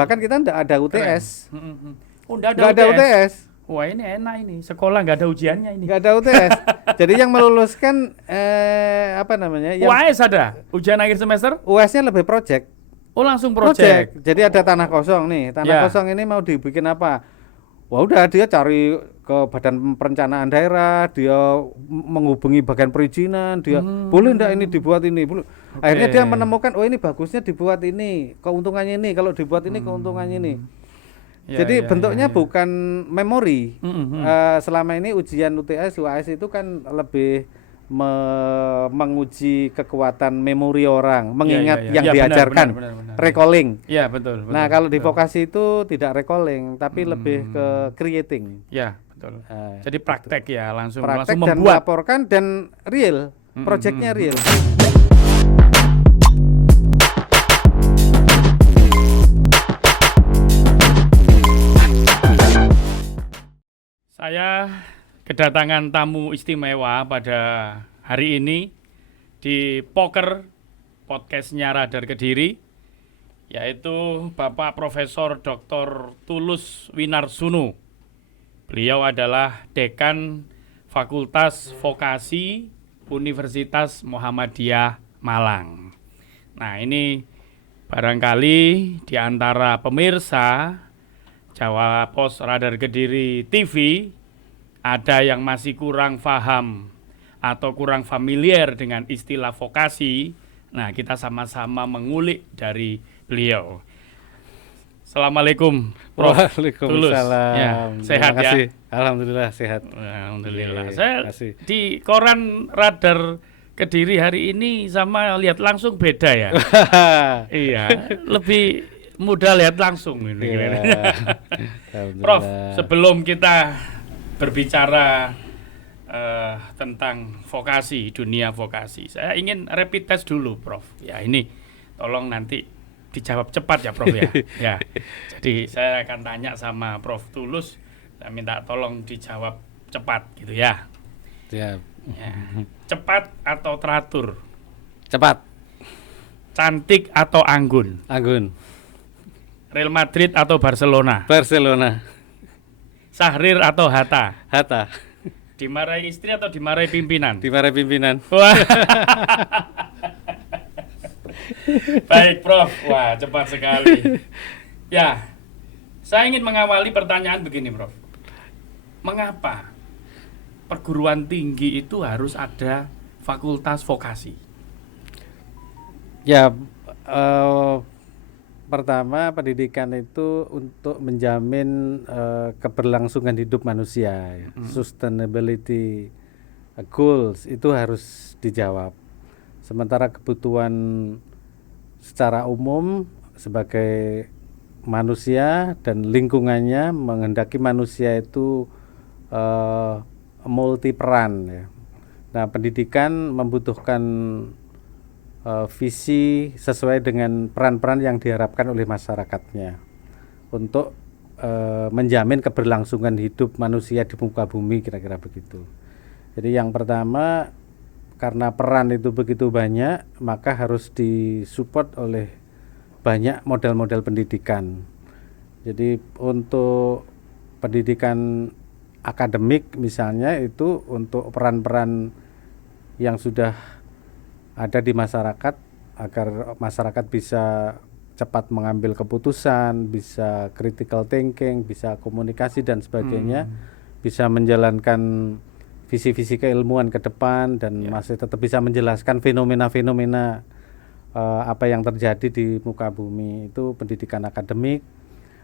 Bahkan kita enggak ada UTS. Oh, enggak Enggak ada UTS. Wah, ini enak ini. Sekolah enggak ada ujiannya ini. Enggak ada UTS. Jadi yang meluluskan apa namanya? Yang UAS ada ujian akhir semester? UAS-nya lebih project. Oh, langsung project. Jadi ada tanah kosong nih. Tanah kosong ini mau dibikin apa? Wah, udah dia cari ke Badan Perencanaan Daerah, dia menghubungi bagian perizinan, dia boleh enggak ini dibuat ini? Boleh. Akhirnya dia menemukan, oh ini bagusnya dibuat ini, keuntungannya ini, kalau dibuat ini keuntungannya ini. Jadi bentuknya bukan memori. Selama ini ujian UTS, UAS itu kan lebih menguji kekuatan memori orang, mengingat yang diajarkan, benar. Recalling. Iya, betul. Nah, kalau di vokasi itu tidak recalling, tapi lebih ke creating. Iya, betul. Jadi praktek ya, langsung dan membuat. melaporkan dan real, projectnya real. Saya kedatangan tamu istimewa pada hari ini di Poker podcastnya Radar Kediri, yaitu Bapak Profesor Dr. Tulus Winarsono. Beliau adalah Dekan Fakultas Vokasi Universitas Muhammadiyah Malang. Nah, ini barangkali di antara pemirsa Jawa Pos Radar Kediri TV ada yang masih kurang paham atau kurang familiar dengan istilah vokasi. Nah, kita sama-sama mengulik dari beliau. Assalamualaikum, Prof. Waalaikumsalam. Ya, sehat ya? Alhamdulillah sehat. Alhamdulillah. Saya di koran Radar Kediri hari ini sama lihat langsung beda ya. Iya, lebih mudah lihat langsung ini. Prof, sebelum kita berbicara tentang vokasi, dunia vokasi, saya ingin rapid test dulu, Prof. Ya, ini tolong nanti dijawab cepat ya, Prof ya. Ya. Jadi saya akan tanya sama Prof Tulus, saya minta tolong dijawab cepat gitu ya. Siap. Ya. Cepat atau teratur? Cepat. Cantik atau anggun? Anggun. Real Madrid atau Barcelona? Barcelona. Syahrir atau Hatta? Hatta. Dimarahi istri atau dimarahi pimpinan? Dimarahi pimpinan. Wah. Baik, Prof. Wah, cepat sekali. Ya, saya ingin mengawali pertanyaan begini, Prof. Mengapa perguruan tinggi itu harus ada fakultas vokasi? Ya, pertama pendidikan itu untuk menjamin keberlangsungan hidup manusia, sustainability goals itu harus dijawab. Sementara kebutuhan secara umum sebagai manusia dan lingkungannya menghendaki manusia itu multi peran ya. Nah, pendidikan membutuhkan visi sesuai dengan peran-peran yang diharapkan oleh masyarakatnya untuk menjamin keberlangsungan hidup manusia di muka bumi, kira-kira begitu. Jadi yang pertama, karena peran itu begitu banyak, maka harus disupport oleh banyak model-model pendidikan. Jadi untuk pendidikan akademik misalnya, itu untuk peran-peran yang sudah ada di masyarakat agar masyarakat bisa cepat mengambil keputusan, bisa critical thinking, bisa komunikasi dan sebagainya, bisa menjalankan visi-visi keilmuan ke depan dan masih tetap bisa menjelaskan fenomena-fenomena apa yang terjadi di muka bumi. Itu pendidikan akademik,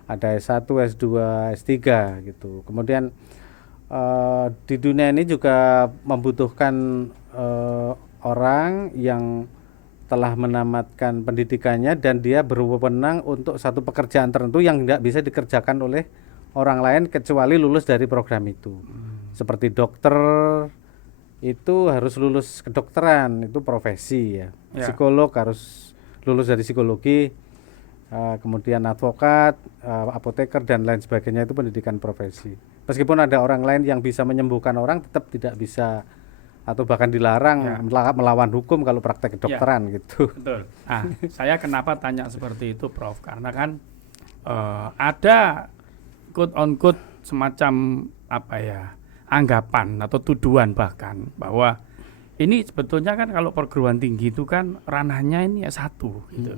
ada S1, S2, S3 gitu. Kemudian di dunia ini juga membutuhkan orang yang telah menamatkan pendidikannya dan dia berwenang untuk satu pekerjaan tertentu yang tidak bisa dikerjakan oleh orang lain kecuali lulus dari program itu. Seperti dokter itu harus lulus kedokteran, itu profesi ya. Psikolog harus lulus dari psikologi, kemudian advokat, apoteker dan lain sebagainya, itu pendidikan profesi. Meskipun ada orang lain yang bisa menyembuhkan orang, tetap tidak bisa atau bahkan dilarang melawan hukum kalau praktek kedokteran gitu. Betul. Nah, saya kenapa tanya seperti itu, Prof? Karena kan ada quote on quote semacam apa ya, anggapan atau tuduhan bahkan bahwa ini sebetulnya kan kalau perguruan tinggi itu kan ranahnya ini S1 gitu.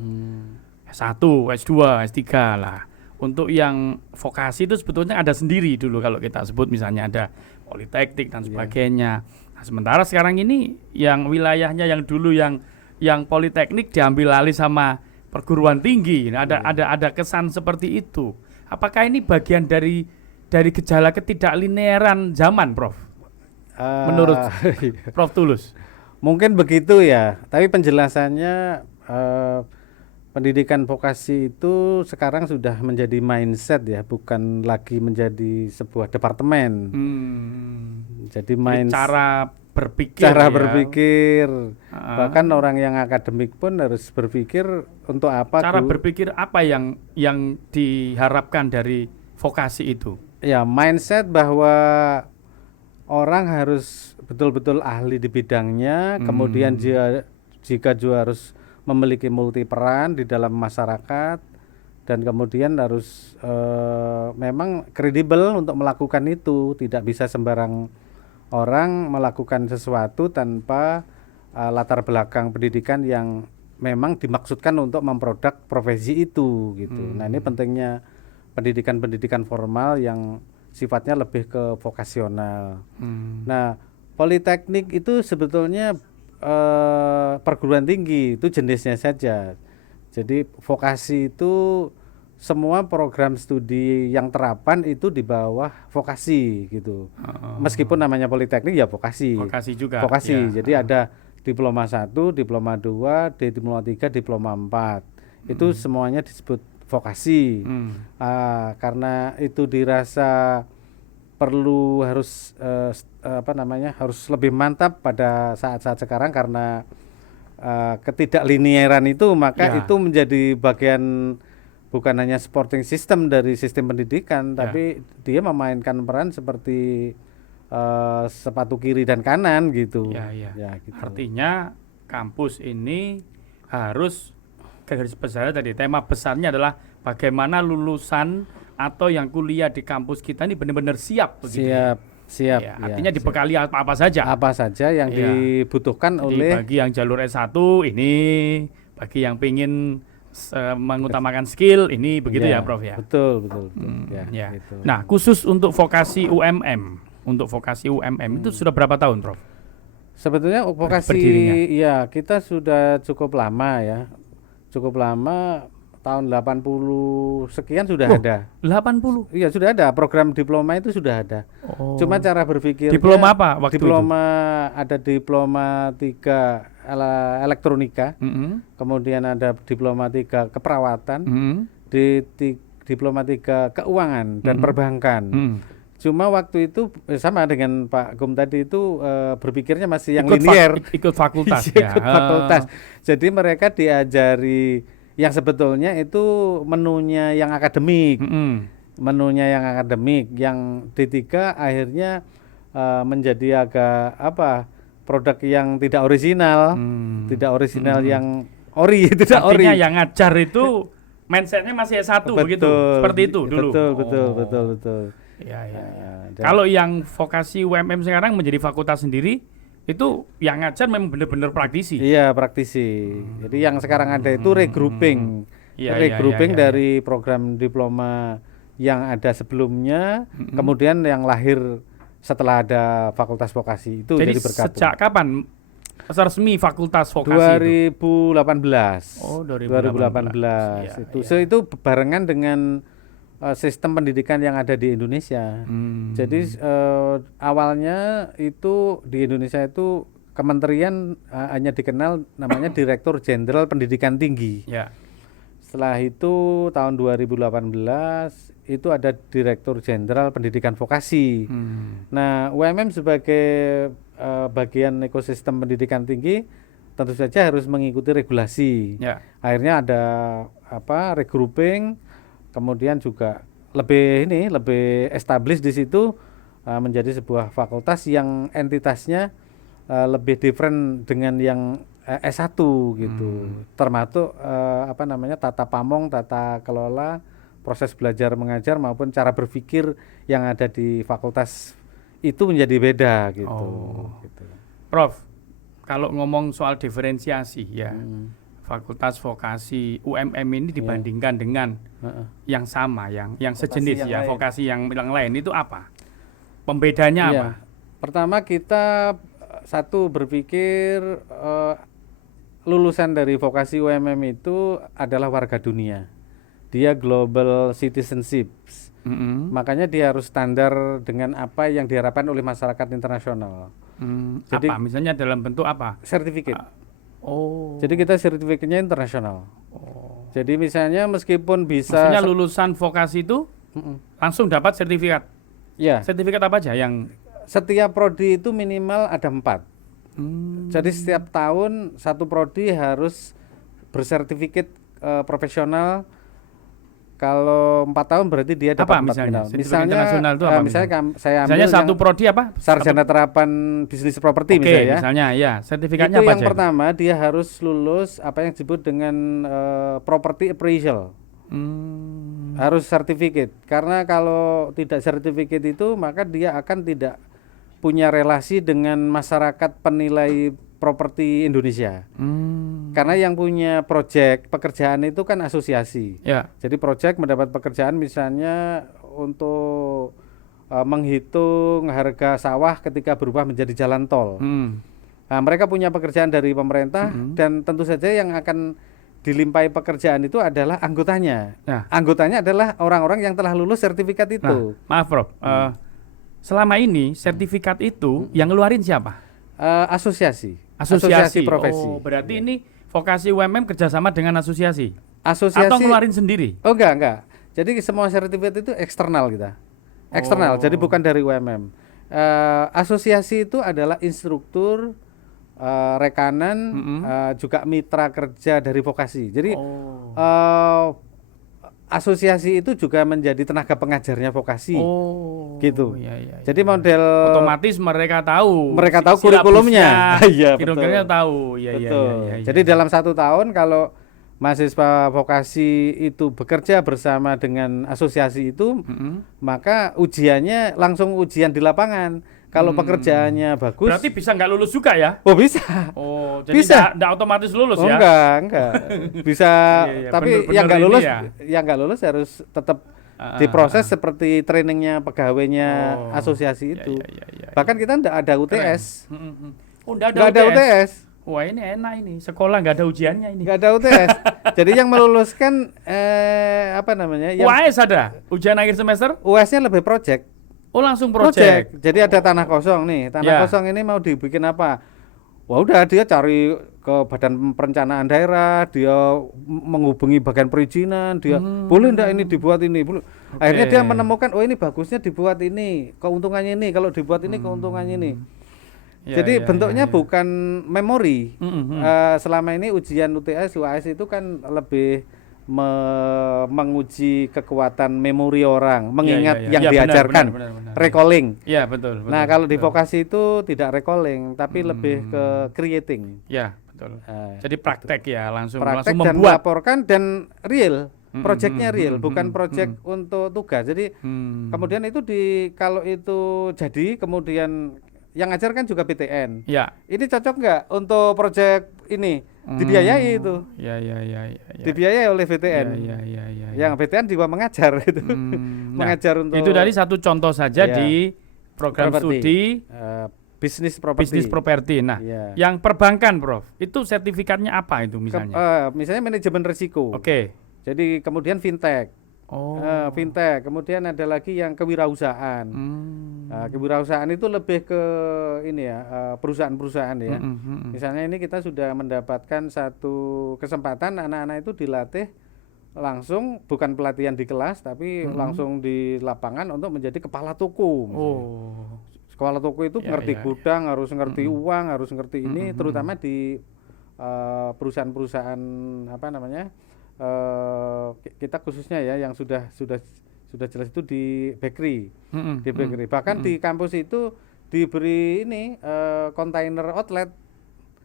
S1, S2, S3 lah. Untuk yang vokasi itu sebetulnya ada sendiri dulu kalau kita sebut misalnya ada politeknik dan sebagainya. Nah, sementara sekarang ini yang wilayahnya yang dulu yang politeknik diambil alih sama perguruan tinggi. Nah, ada kesan seperti itu. Apakah ini bagian dari gejala ketidaklinearan zaman, Prof? Menurut Prof Tulus? Mungkin begitu ya. Tapi penjelasannya pendidikan vokasi itu sekarang sudah menjadi mindset ya, bukan lagi menjadi sebuah departemen. Jadi cara berpikir. Berpikir. Bahkan orang yang akademik pun harus berpikir untuk apa. Cara berpikir apa yang diharapkan dari vokasi itu? Ya, mindset bahwa orang harus betul-betul ahli di bidangnya, kemudian jika juga harus memiliki multi peran di dalam masyarakat, dan kemudian harus memang kredibel untuk melakukan itu. Tidak bisa sembarang orang melakukan sesuatu tanpa latar belakang pendidikan yang memang dimaksudkan untuk memproduk profesi itu gitu. Nah, ini pentingnya pendidikan formal yang sifatnya lebih ke vokasional. Nah, politeknik itu sebetulnya perguruan tinggi itu jenisnya saja. Jadi vokasi itu semua program studi yang terapan itu di bawah vokasi gitu. Meskipun namanya politeknik ya vokasi. Vokasi juga. Vokasi. Ya. Jadi ada diploma 1, diploma 2, diploma 3, diploma 4. Itu semuanya disebut vokasi. Karena itu dirasa perlu harus harus lebih mantap pada saat-saat sekarang karena ketidaklinearan itu, maka itu menjadi bagian bukan hanya supporting system dari sistem pendidikan, tapi dia memainkan peran seperti sepatu kiri dan kanan gitu. Ya, gitu. Artinya kampus ini harus garis besarnya tadi, tema besarnya adalah bagaimana lulusan atau yang kuliah di kampus kita ini benar-benar siap begitu. Siap. Ya, artinya dibekali apa saja. Apa saja yang dibutuhkan. Jadi oleh bagi yang jalur S1 ini, bagi yang pingin mengutamakan skill ini begitu ya, Prof ya. Betul. Ya. Gitu. Nah, khusus untuk vokasi UMM, itu sudah berapa tahun, Prof? Sebetulnya vokasi ya kita sudah cukup lama ya. Tahun 80 sekian sudah ada. 80? Iya, sudah ada. Program diploma itu sudah ada. Cuma cara berpikir diploma apa waktu diploma itu? Ada diploma 3 elektronika. Kemudian ada diploma 3 keperawatan. Diploma 3 keuangan dan perbankan. Cuma waktu itu sama dengan Pak Gum tadi itu berpikirnya masih yang linier. Ikut fakultas. Ikut fakultas. Jadi mereka diajari yang sebetulnya itu menunya yang akademik. Yang D3 akhirnya menjadi agak produk yang tidak orisinal. Yang ori. Artinya yang ngajar itu mindsetnya masih S1 begitu. Seperti itu dulu. Betul. Ya. Kalau yang vokasi UMM sekarang menjadi fakultas sendiri, itu yang ngajar memang benar-benar praktisi. Iya, praktisi. Jadi yang sekarang ada itu regrouping. Dari program diploma yang ada sebelumnya, kemudian yang lahir setelah ada fakultas vokasi itu jadi bergabung. Sejak kapan resmi fakultas vokasi 2018. Oh, 2018. Itu barengan dengan sistem pendidikan yang ada di Indonesia. Jadi awalnya itu di Indonesia itu kementerian hanya dikenal namanya Direktur Jenderal Pendidikan Tinggi. Setelah itu tahun 2018 itu ada Direktur Jenderal Pendidikan Vokasi. Nah, UMM sebagai bagian ekosistem pendidikan tinggi tentu saja harus mengikuti regulasi. Akhirnya ada regrouping. Kemudian juga lebih established di situ menjadi sebuah fakultas yang entitasnya lebih different dengan yang S1 gitu. Termasuk tata pamong, tata kelola, proses belajar mengajar maupun cara berpikir yang ada di fakultas itu menjadi beda gitu. Gitu. Prof, kalau ngomong soal diferensiasi ya, fakultas vokasi UMM ini dibandingkan dengan yang sama, yang sejenis yang ya, lain. vokasi yang lain itu apa? Pembedanya Iya. apa? Pertama kita satu berpikir lulusan dari vokasi UMM itu adalah warga dunia. Dia global citizenship. Makanya dia harus standar dengan apa yang diharapkan oleh masyarakat internasional. Jadi- Apa? Misalnya dalam bentuk apa? Sertifikat. Oh. Jadi kita sertifikatnya internasional. Jadi misalnya meskipun bisa Maksudnya lulusan vokasi itu langsung dapat sertifikat. ya, Sertifikat apa aja yang setiap prodi itu minimal ada 4. Jadi setiap tahun satu prodi harus bersertifikat profesional. Kalau 4 tahun berarti dia dapat Apa 4 misalnya? minimal. Sertifikat internasional itu apa misalnya saya ambil misalnya satu yang prodi apa? sarjana terapan bisnis properti Oke, misalnya ya. misalnya ya, sertifikatnya Itu apa yang aja? pertama dia harus lulus apa yang disebut dengan property appraisal. Harus sertifikat. Karena kalau tidak sertifikat itu maka dia akan tidak punya relasi dengan masyarakat penilai properti Indonesia. Karena yang punya proyek pekerjaan itu kan asosiasi. Ya. Jadi proyek mendapat pekerjaan misalnya untuk menghitung harga sawah ketika berubah menjadi jalan tol. Nah, mereka punya pekerjaan dari pemerintah dan tentu saja yang akan dilimpahi pekerjaan itu adalah anggotanya. Nah. Anggotanya adalah orang-orang yang telah lulus sertifikat itu. Nah, maaf, Prof. Selama ini sertifikat itu yang ngeluarin siapa? Asosiasi profesi. Oh, berarti ini vokasi UMM kerjasama dengan asosiasi Asosiasi atau ngeluarin sendiri? Oh enggak. Jadi semua sertifikat itu eksternal kita. Eksternal, jadi bukan dari UMM. Asosiasi itu adalah instruktur, rekanan, juga mitra kerja dari vokasi. Jadi asosiasi itu juga menjadi tenaga pengajarnya vokasi. Gitu. Iya. Jadi model otomatis mereka tahu. Mereka tahu silabusnya, kurikulumnya. Iya, betul. Kira-kira tahu. Iya. Jadi dalam 1 tahun kalau mahasiswa vokasi itu bekerja bersama dengan asosiasi itu, maka ujiannya langsung ujian di lapangan. Kalau pekerjaannya bagus, berarti bisa nggak lulus juga ya? oh bisa. Oh, jadi Bisa. nggak otomatis lulus Oh, ya? enggak. Bisa, Iya, tapi bener-bener yang enggak ini lulus, ya. yang enggak lulus harus tetap diproses seperti trainingnya pegawainya asosiasi itu. Iya. Bahkan kita enggak ada UTS. Oh, nggak Enggak ada UTS. Wah, ini enak ini. Sekolah nggak ada ujiannya ini. Enggak ada UTS. Jadi yang meluluskan apa namanya? Yang UAS ada? Ujian akhir semester? UAS-nya lebih project. Oh, langsung project. Jadi ada tanah kosong nih. Tanah Ya. kosong ini mau dibikin apa? Wah, udah dia cari ke Badan Perencanaan Daerah, dia menghubungi bagian perizinan, dia boleh enggak ini dibuat ini? Boleh. Akhirnya dia menemukan, oh ini bagusnya dibuat ini, keuntungannya ini, kalau dibuat ini keuntungannya ini. Jadi bentuknya bukan memori. Selama ini ujian UTS, UAS itu kan lebih menguji kekuatan memori orang, mengingat yang diajarkan, benar. recalling. Iya, betul. Nah, kalau di vokasi itu tidak recalling, tapi lebih ke creating. Ya, betul. Jadi praktek ya, langsung Praktek langsung dan membuat. melaporkan dan real. Projectnya real, bukan project untuk tugas. Jadi kemudian itu kalau itu jadi, kemudian yang ngajar kan juga PTN. Ya. Ini cocok nggak untuk project ini? Dibiayai itu. Ya. Dibiayai oleh BTN. Ya. Yang BTN juga mengajar itu. Mengajar untuk itu dari satu contoh saja Iya. di program Property. studi bisnis properti. bisnis properti. Nah, Iya. yang perbankan, Prof, itu sertifikatnya apa itu misalnya? Misalnya manajemen risiko. Oke. Jadi kemudian fintech. Oh. Fintech. Kemudian ada lagi yang kewirausahaan. Kewirausahaan itu lebih ke ini ya, perusahaan-perusahaan ya. Misalnya ini kita sudah mendapatkan satu kesempatan anak-anak itu dilatih langsung, bukan pelatihan di kelas tapi langsung di lapangan untuk menjadi kepala toko. Oh. Kepala toko itu ngerti gudang, harus ngerti uang, harus ngerti ini, terutama di perusahaan-perusahaan apa namanya? Kita khususnya ya yang sudah jelas itu di bakery, di bakery. Bahkan di kampus itu diberi ini kontainer outlet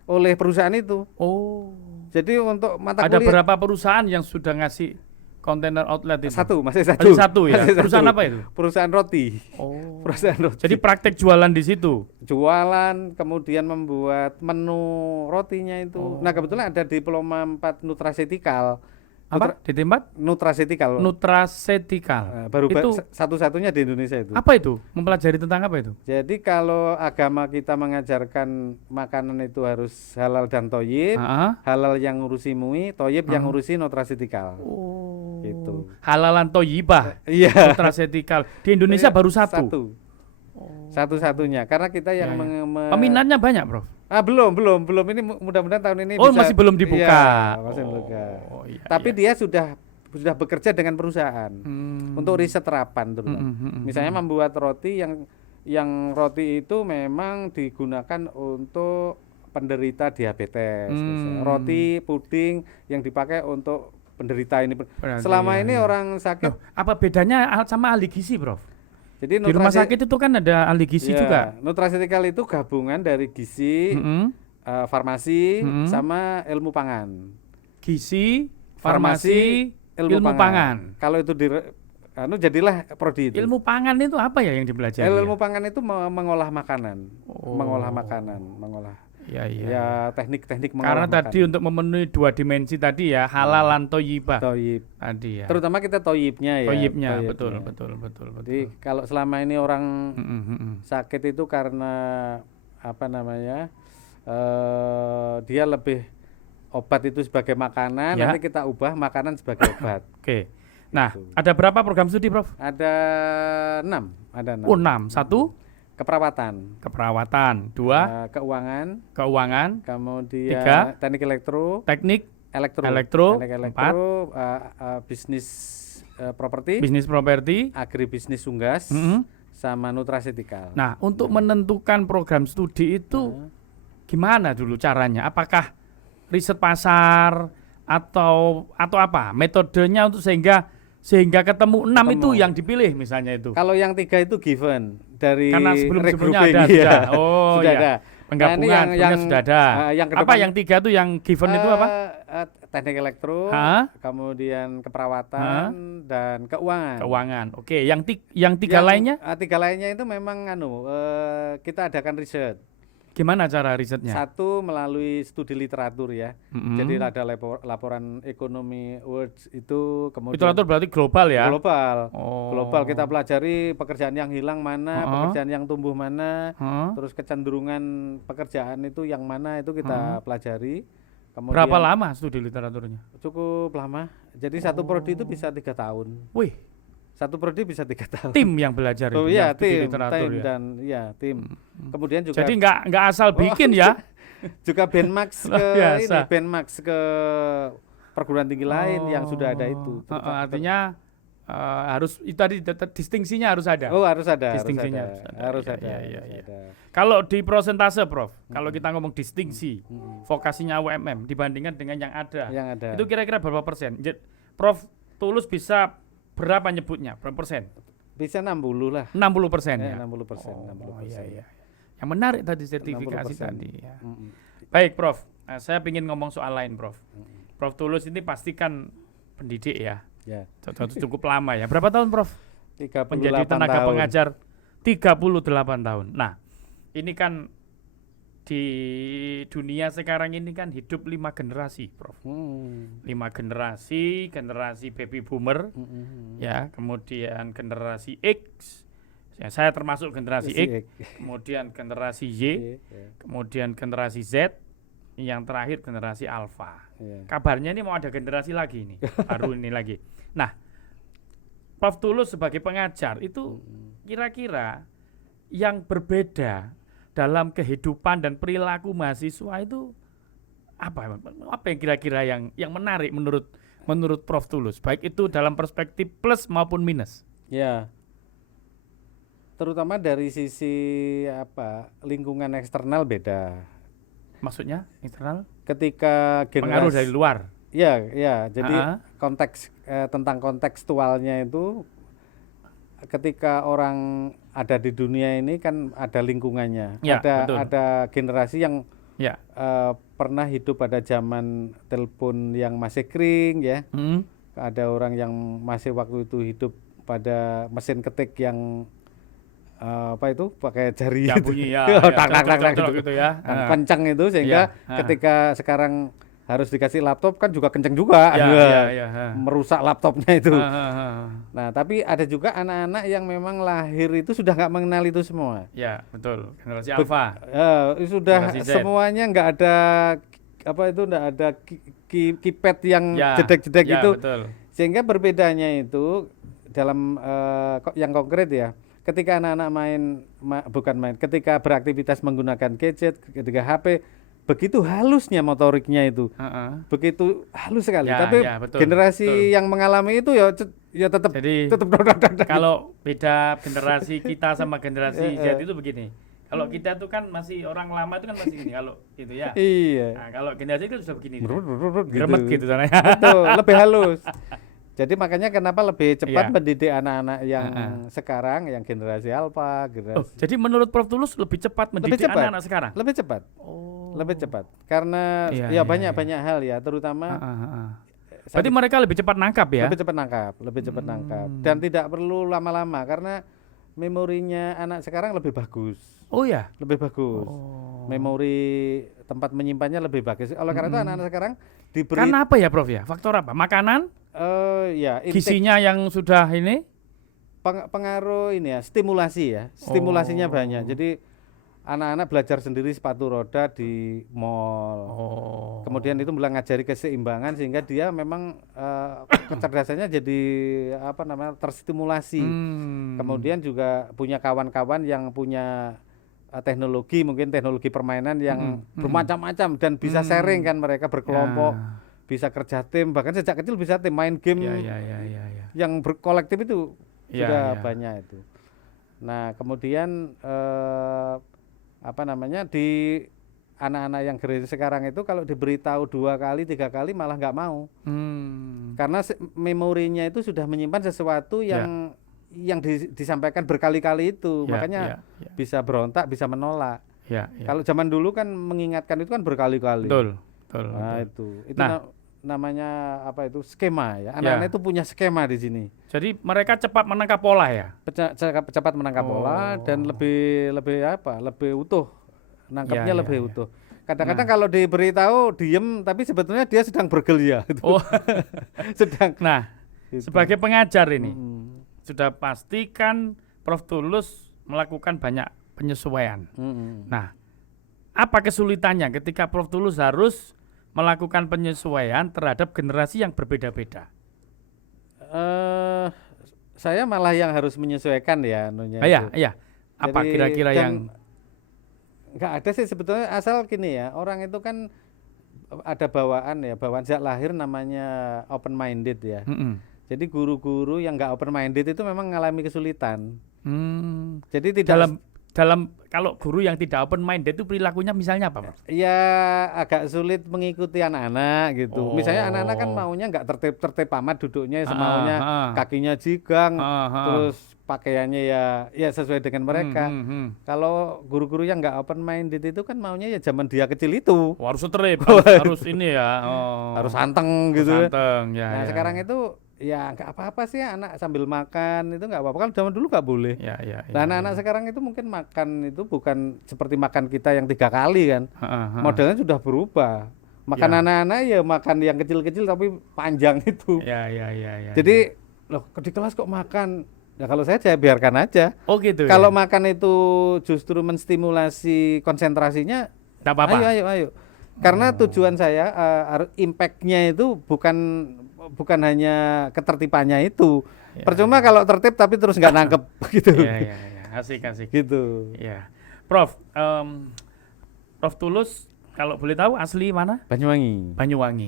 oleh perusahaan itu. Oh. Jadi untuk mata Ada kuliah berapa perusahaan yang sudah ngasih kontainer outlet itu? Masih satu. Masih satu ya. Masih Perusahaan satu. apa itu? Perusahaan roti. Oh. Perusahaan roti. Jadi praktek jualan di situ. Jualan, kemudian membuat menu rotinya itu. Oh. Nah, kebetulan ada diploma 4 nutraceutical. Apa? Di tempat? Nutraceutical. Nutraceutical. Baru itu satu-satunya di Indonesia itu. apa itu? Mempelajari tentang apa itu? Jadi kalau agama kita mengajarkan makanan itu harus halal dan toyib, halal yang ngurusi MUI, toyib yang ngurusi nutraceutical. Oh. Gitu. Halalan toyibah. Iya. Nutraceutical. Di Indonesia baru satu. Satu-satunya. Karena kita yang peminatnya banyak, Prof. Belum. Ini mudah-mudahan tahun ini bisa. Masih belum dibuka. Iya, masih buka. Iya, Tapi dia sudah bekerja dengan perusahaan untuk riset terapan terutama. Misalnya membuat roti yang roti itu memang digunakan untuk penderita diabetes. Roti puding yang dipakai untuk penderita ini. Selama ini orang sakit. Apa bedanya sama ahli gizi, Prof? Jadi di rumah sakit itu kan ada ahli gizi juga. Nutraceutical itu gabungan dari gizi, farmasi, sama ilmu pangan. Gizi, farmasi, ilmu pangan. Kalau itu jadilah prodi itu. Ilmu pangan itu apa ya yang dipelajari? Ilmu pangan itu mengolah makanan, mengolah. Ya teknik-teknik mengolah. Karena tadi untuk memenuhi 2 dimensi tadi ya, halal dan toyibah. Toyib. Tadi ya. Terutama kita toyibnya ya. Toyibnya, betul. Jadi kalau selama ini orang sakit itu karena apa namanya? Dia lebih obat itu sebagai makanan, nanti kita ubah makanan sebagai obat. Oke. Nah, ada berapa program studi, Prof? Ada 6. Oh, 6. 1 keperawatan, 2 keuangan, kemudian 3 teknik elektro, 4 bisnis properti, agribisnis unggas, sama nutraceutical. Nah, untuk menentukan program studi itu gimana dulu caranya? Apakah riset pasar atau apa? Metodenya untuk sehingga ketemu 6 itu yang dipilih misalnya itu. Kalau yang 3 itu given dari karena sebelumnya ada sudah. Oh sudah iya. ada. Penggabungan yang sudah ada. Yang apa yang 3 itu yang given itu apa? Teknik elektro, kemudian keperawatan dan keuangan. Oke, yang 3 lainnya? 3 lainnya itu memang kita adakan riset. Gimana cara risetnya? 1 melalui studi literatur ya. Jadi ada laporan ekonomi World itu, kemudian literatur berarti global ya? Global. Global kita pelajari pekerjaan yang hilang mana, pekerjaan yang tumbuh mana, terus kecenderungan pekerjaan itu yang mana itu kita pelajari. Kemudian, berapa lama studi literaturnya? Cukup lama. Jadi 1 prodi itu bisa 3 tahun. Wih. 1 prodi bisa 3 tahun. Tim yang belajar itu. Iya, tim tim. Kemudian juga. Jadi nggak asal bikin ya. Juga benchmark ke perguruan tinggi lain yang sudah ada itu. Artinya harus itu tadi distingsinya harus ada. Harus ada. Distingsinya harus ada. Kalau di prosentase, Prof, kalau kita ngomong distingsi vokasinya UMM dibandingkan dengan yang ada. Itu kira-kira berapa persen? Prof Tulus bisa berapa nyebutnya? Berapa persen? Bisa 60 lah. 60% ya. 60%. Iya. Yang menarik tadi sertifikasi tadi ya. Baik, Prof. Saya ingin ngomong soal lain, Prof. Prof Tulus ini pasti kan pendidik ya. Ya. Cukup lama ya. Berapa tahun, Prof? 38 menjadi tenaga tahun. pengajar 38 tahun. Nah, ini kan di dunia sekarang ini kan hidup 5 generasi, Prof. 5 generasi baby boomer, ya, kemudian generasi X, ya, saya termasuk generasi X, kemudian generasi Y, kemudian generasi Z, yang terakhir generasi Alpha. Kabarnya ini mau ada generasi lagi ini, baru ini lagi. Nah, Prof Tulus sebagai pengajar itu kira-kira yang berbeda dalam kehidupan dan perilaku mahasiswa itu apa yang kira-kira yang menarik menurut Prof Tulus, baik itu dalam perspektif plus maupun minus? Ya, terutama dari sisi lingkungan eksternal beda. Maksudnya eksternal? Ketika pengaruh dari luar. Ya. Jadi konteks tentang kontekstualnya itu. Ketika orang ada di dunia ini kan ada lingkungannya, ada generasi yang pernah hidup pada zaman telepon yang masih kering ya, ada orang yang masih waktu itu hidup pada mesin ketik yang apa itu pakai jari Ya itu. bunyi ya, Oh, ya tak tak tak tak cocok gitu. gitu ya. Kenceng itu sehingga Iya, ketika sekarang harus dikasih laptop kan juga kenceng juga. Ya, Wah, ya, ya. merusak laptopnya itu. Ah. Nah, tapi ada juga anak-anak yang memang lahir itu sudah nggak mengenal itu semua. Ya, betul. Generasi alfa. Sudah Generasi Z. semuanya nggak ada apa itu, nggak ada keypad yang Ya, jedek-jedek ya, itu. betul. Sehingga berbedanya itu dalam yang konkret ya. Ketika anak-anak bukan main, ketika beraktivitas menggunakan gadget, ketika HP, begitu halusnya motoriknya itu, begitu halus sekali. Ya, Tapi ya, betul, generasi betul. yang mengalami itu ya tetap Jadi tetap kalau beda generasi kita sama generasi Z itu begini. Kalau kita tuh kan masih orang lama itu kan masih gini kalau gitu ya. Iya. Nah, kalau generasi itu sudah begini. Gitu. Gremet gitu sana. Betul, lebih halus. Jadi makanya kenapa lebih cepat Iya. mendidik anak-anak yang sekarang, yang generasi alfa, Jadi menurut Prof Tulus lebih cepat mendidik anak-anak sekarang? Lebih cepat. Oh. Lebih cepat. Karena Iya, banyak hal ya, terutama berarti mereka lebih cepat nangkap ya? lebih cepat nangkap dan tidak perlu lama-lama karena memorinya anak sekarang lebih bagus. Oh ya. Lebih bagus. Memori tempat menyimpannya lebih bagus. Oleh karena itu anak-anak sekarang diberi. Karena apa ya Prof ya? Faktor apa? Makanan? Gizinya yang sudah ini? Pengaruh ini ya, stimulasi ya. Stimulasinya banyak. Jadi anak-anak belajar sendiri sepatu roda di mall. Kemudian itu mulai ngajari keseimbangan sehingga dia memang kecerdasannya jadi terstimulasi. Kemudian juga punya kawan-kawan yang punya teknologi, mungkin teknologi permainan yang bermacam-macam dan bisa sharing kan, mereka berkelompok, bisa kerja tim, bahkan sejak kecil bisa tim main game yang berkolektif itu sudah banyak itu. Nah, kemudian di anak-anak yang generasi sekarang itu kalau diberitahu 2 kali 3 kali malah nggak mau, karena memorinya itu sudah menyimpan sesuatu yang disampaikan berkali-kali itu, makanya bisa berontak, bisa menolak. Kalau zaman dulu kan mengingatkan itu kan berkali-kali. Betul. Nah, itu namanya apa itu, skema ya. Anak-anak itu punya skema di sini. Jadi mereka cepat menangkap pola ya. Cepat menangkap pola dan lebih utuh. Nangkapnya lebih utuh. Kadang-kadang kalau diberitahu diem, tapi sebetulnya dia sedang bergelia. Sedang. Nah, sebagai pengajar ini sudah pastikan Prof Tulus melakukan banyak penyesuaian. Nah, apa kesulitannya ketika Prof Tulus harus melakukan penyesuaian terhadap generasi yang berbeda-beda? Saya malah yang harus menyesuaikan ya anunya. Iya. Apa kira-kira yang nggak ada sih sebetulnya, asal gini ya, orang itu kan ada bawaan sejak lahir namanya open minded ya. Jadi guru-guru yang nggak open minded itu memang mengalami kesulitan. Jadi tidak dalam kalau guru yang tidak open minded itu perilakunya misalnya apa, Pak? Ya agak sulit mengikuti anak-anak gitu. Misalnya anak-anak kan maunya nggak tertib amat duduknya, semaunya kakinya jigang, terus pakaiannya ya sesuai dengan mereka. Kalau guru-guru yang nggak open minded itu kan maunya ya zaman dia kecil itu. Harus tertib, harus ini ya. Harus anteng gitu. Anteng, ya. Nah, sekarang itu ya nggak apa-apa sih anak sambil makan itu nggak apa-apa, kan zaman dulu nggak boleh. Nah, anak-anak sekarang itu mungkin makan itu bukan seperti makan kita yang 3 kali kan. Modelnya sudah berubah. Makan anak-anak ya makan yang kecil-kecil tapi panjang itu. Jadi loh di kelas kok makan. Ya kalau saya biarkan aja. Oh gitu. Kalau makan itu justru menstimulasi konsentrasinya, nggak apa-apa. Ayo. Karena tujuan saya impact-nya itu bukan hanya ketertibannya itu. Percuma kalau tertib tapi terus nggak nangkep gitu. Iya. Asik. Gitu. Iya. Prof, Prof Tulus kalau boleh tahu asli mana? Banyuwangi.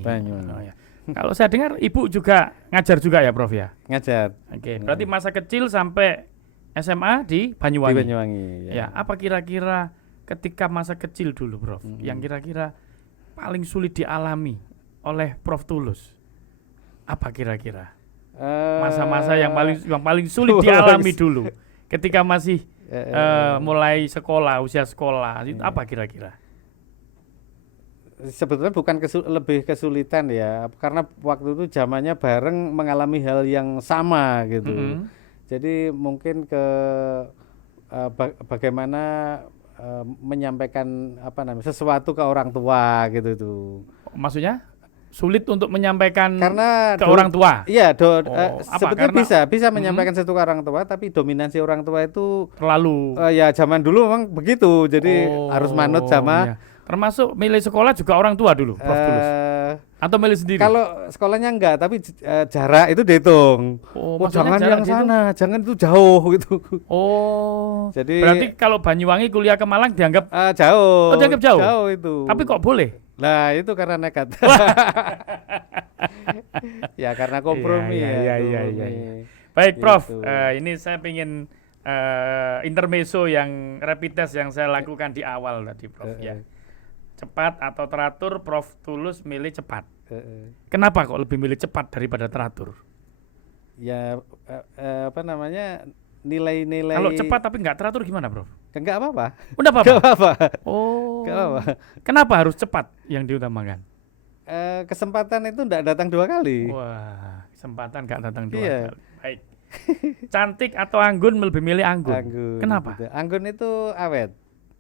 Oh, ya. Kalau saya dengar Ibu juga ngajar juga ya, Prof ya? Ngajar. Oke. Berarti masa kecil sampai SMA di Banyuwangi. Di Banyuwangi. Ya. Apa kira-kira ketika masa kecil dulu, Prof, yang kira-kira paling sulit dialami oleh Prof Tulus? Apa kira-kira masa-masa yang paling sulit dialami dulu ketika masih mulai sekolah, usia sekolah, itu apa kira-kira? sebetulnya bukan lebih kesulitan ya, karena waktu itu zamannya bareng mengalami hal yang sama gitu. Jadi mungkin bagaimana menyampaikan sesuatu ke orang tua gitu tuh. Maksudnya sulit untuk menyampaikan karena ke orang tua. Iya, Karena sebetulnya bisa menyampaikan sesuatu ke orang tua, tapi dominansi orang tua itu terlalu. Ya zaman dulu memang begitu, jadi harus manut sama. Iya. Termasuk milih sekolah juga orang tua dulu, Prof. Tulus. Atau milih sendiri? Kalau sekolahnya enggak, tapi jarak itu dihitung. Jangan yang sana, jangan itu jauh gitu. Jadi berarti kalau Banyuwangi kuliah ke Malang dianggap jauh. Dianggap jauh. Jauh itu. Tapi kok boleh? Nah, itu karena nekat. Ya karena kompromi ya. Baik, Prof. Ini saya ingin intermezzo yang rapid test yang saya lakukan di awal tadi, Prof. Ya. Cepat atau teratur, Prof. Tulus milih cepat. Kenapa kok lebih milih cepat daripada teratur? Ya nilai-nilai. Kalau cepat tapi nggak teratur gimana, Prof? Enggak apa-apa. Udah apa-apa? Enggak apa-apa. Enggak apa-apa. Kenapa harus cepat yang diutamakan? Kesempatan itu enggak datang 2 kali. Wah, kesempatan enggak datang 2 kali. Baik. Cantik atau anggun, lebih milih anggun. Anggun. Kenapa? Gitu. Anggun itu awet.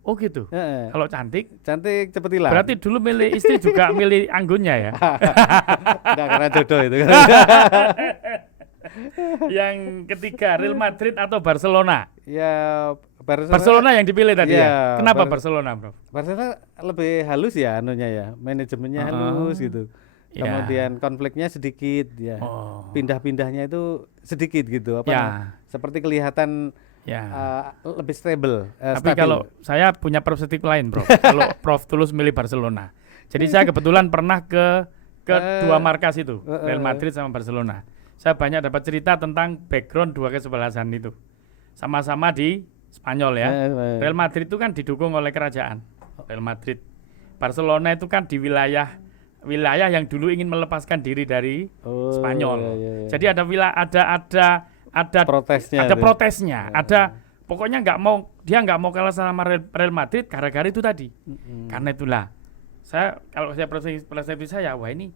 Oh gitu. Kalau cantik cepet hilang. Berarti dulu milih istri juga milih anggunnya ya? Enggak, karena jodoh itu. Yang ketiga, Real Madrid atau Barcelona? Ya Barcelona yang dipilih tadi ya. Kenapa Barcelona, Bro? Barcelona lebih halus ya anunya ya, manajemennya halus gitu. Kemudian konfliknya sedikit ya. Pindah-pindahnya itu sedikit gitu seperti kelihatan lebih stable. Tapi kalau saya punya perspektif lain, Bro. Kalau Prof Tulus milih Barcelona. Jadi saya kebetulan pernah ke dua markas itu, Real Madrid sama Barcelona. Saya banyak dapat cerita tentang background dua kesebelasan itu. Sama-sama di Spanyol ya. Real Madrid itu kan didukung oleh kerajaan. Real Madrid. Barcelona itu kan di wilayah yang dulu ingin melepaskan diri dari Spanyol. Jadi ada protesnya, pokoknya dia nggak mau kalah sama Real Madrid gara-gara itu tadi. Karena itulah kalau saya persepsi saya, wah ini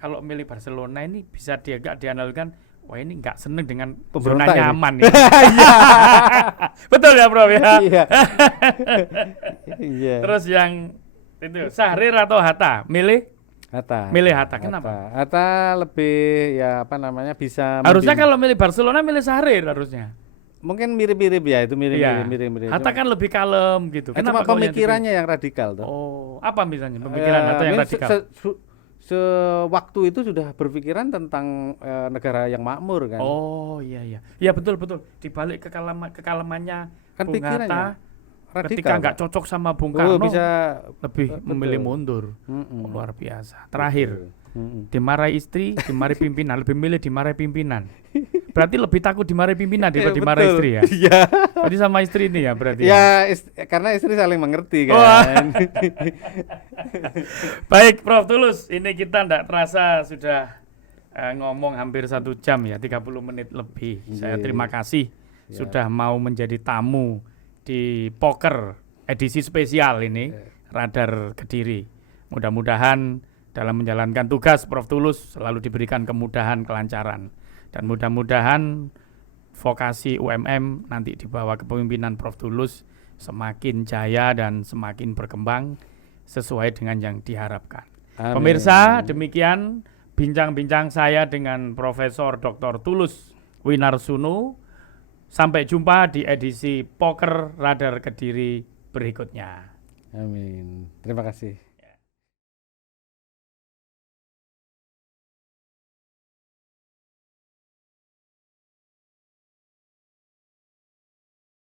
kalau milih Barcelona ini bisa dianalogkan, wah ini nggak seneng dengan zona nyaman ya. Betul ya, Bro ya. Terus yang itu Syahrir atau Hatta, milih Hatta. Kenapa? Hatta lebih bisa. Harusnya kalau milih Barcelona milih Syahrir harusnya. Mungkin mirip-mirip ya, itu mirip-mirip. Hatta kan lebih kalem gitu. Kenapa pemikirannya yang radikal tuh? Apa misalnya pemikiran Hatta yang radikal? Sewaktu itu sudah berpikiran tentang negara yang makmur kan. Iya betul. Di balik kekalemannya kan Bung Hatta, ketika nggak cocok sama Bung Karno bisa lebih memilih mundur. Luar biasa. Terakhir, dimarahi istri, dimarahi pimpinan, lebih milih dimarahi pimpinan. Berarti lebih takut dimarahi pimpinan daripada dimarahi istri ya? Iya. Berarti sama istri ini ya berarti. Ya, karena istri saling mengerti kan. Baik, Prof Tulus, ini kita tidak terasa sudah ngomong hampir 1 jam ya, 30 menit lebih. Saya terima kasih sudah mau menjadi tamu di Poker edisi spesial ini, Radar Kediri. Mudah-mudahan dalam menjalankan tugas Prof Tulus selalu diberikan kemudahan, kelancaran. Dan mudah-mudahan vokasi UMM nanti di bawah kepemimpinan Prof Tulus semakin jaya dan semakin berkembang sesuai dengan yang diharapkan. Amin. Pemirsa, demikian bincang-bincang saya dengan Profesor Dr. Tulus Winarsuno. Sampai jumpa di edisi Poker Radar Kediri berikutnya. Amin. Terima kasih.